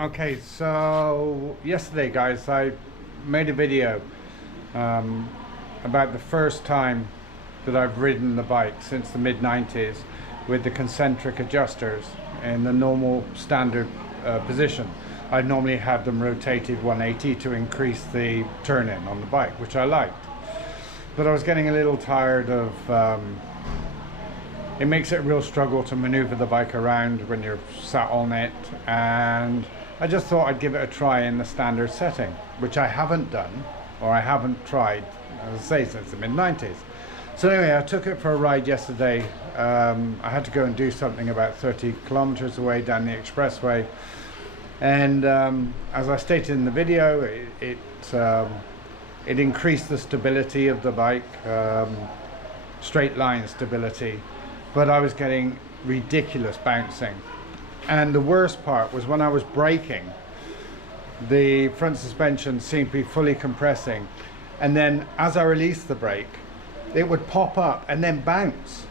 Okay, so yesterday, guys, I made a video about the first time that I've ridden the bike since the mid-90s with the concentric adjusters in the normal standard position. I normally have them rotated 180 to increase the turn-in on the bike, which I liked. But I was getting a little tired of it makes it a real struggle to maneuver the bike around when you're sat on it, and I just thought I'd give it a try in the standard setting, which I haven't done, or I haven't tried, as I say, since the mid-90s. So anyway, I took it for a ride yesterday. I had to go and do something about 30 kilometers away down the expressway, and as I stated in the video, it increased the stability of the bike, straight line stability, but I was getting ridiculous bouncing. And the worst part was when I was braking, the front suspension seemed to be fully compressing, and then as I released the brake, it would pop up and then bounce.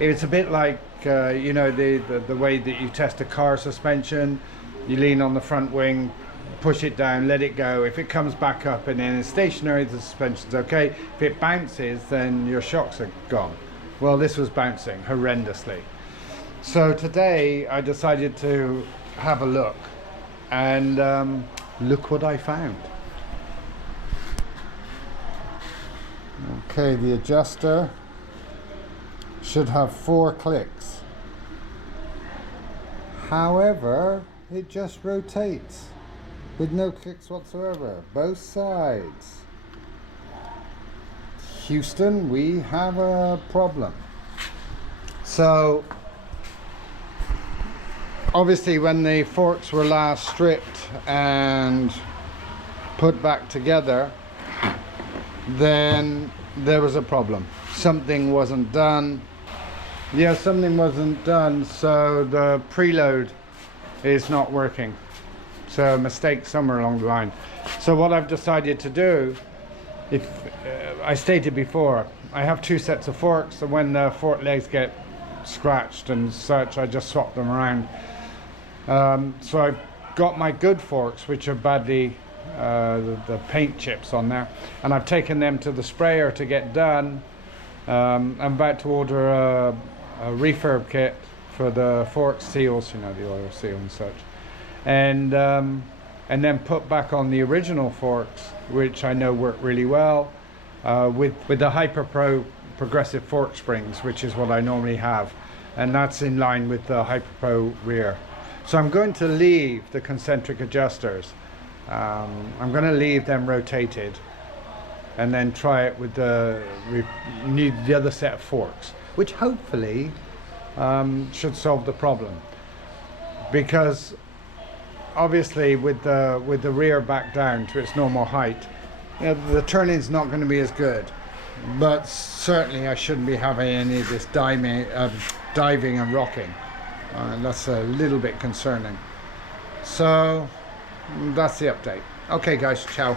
It's a bit like you know, the way that you test a car suspension. You lean on the front wing, push it down, let it go. If it comes back up and then it's stationary, the suspension's okay. If it bounces, then your shocks are gone. Well, this was bouncing horrendously. So today I decided to have a look, and look what I found. Okay, the adjuster should have 4 clicks. However, it just rotates with no clicks whatsoever, both sides. Houston, we have a problem. So obviously when the forks were last stripped and put back together, then there was a problem. Something wasn't done. Yeah, something wasn't done, so the preload is not working. So a mistake somewhere along the line. So what I've decided to do, if I stated before, I have 2 sets of forks, and when the fork legs get scratched and such, I just swap them around. So I've got my good forks, which are badly the paint chips on there, and I've taken them to the sprayer to get done. I'm about to order a refurb kit for the fork seals, you know, the oil seal and such, and then put back on the original forks, which I know work really well, with the Hyperpro progressive fork springs, which is what I normally have, and that's in line with the Hyperpro rear. So I'm going to leave the concentric adjusters. I'm going to leave them rotated and then try it with the other set of forks, which hopefully should solve the problem. Because obviously with the rear back down to its normal height, you know, the turn-in's not going to be as good. But certainly I shouldn't be having any of this diving and rocking. That's a little bit concerning. So that's the update. Okay guys, ciao.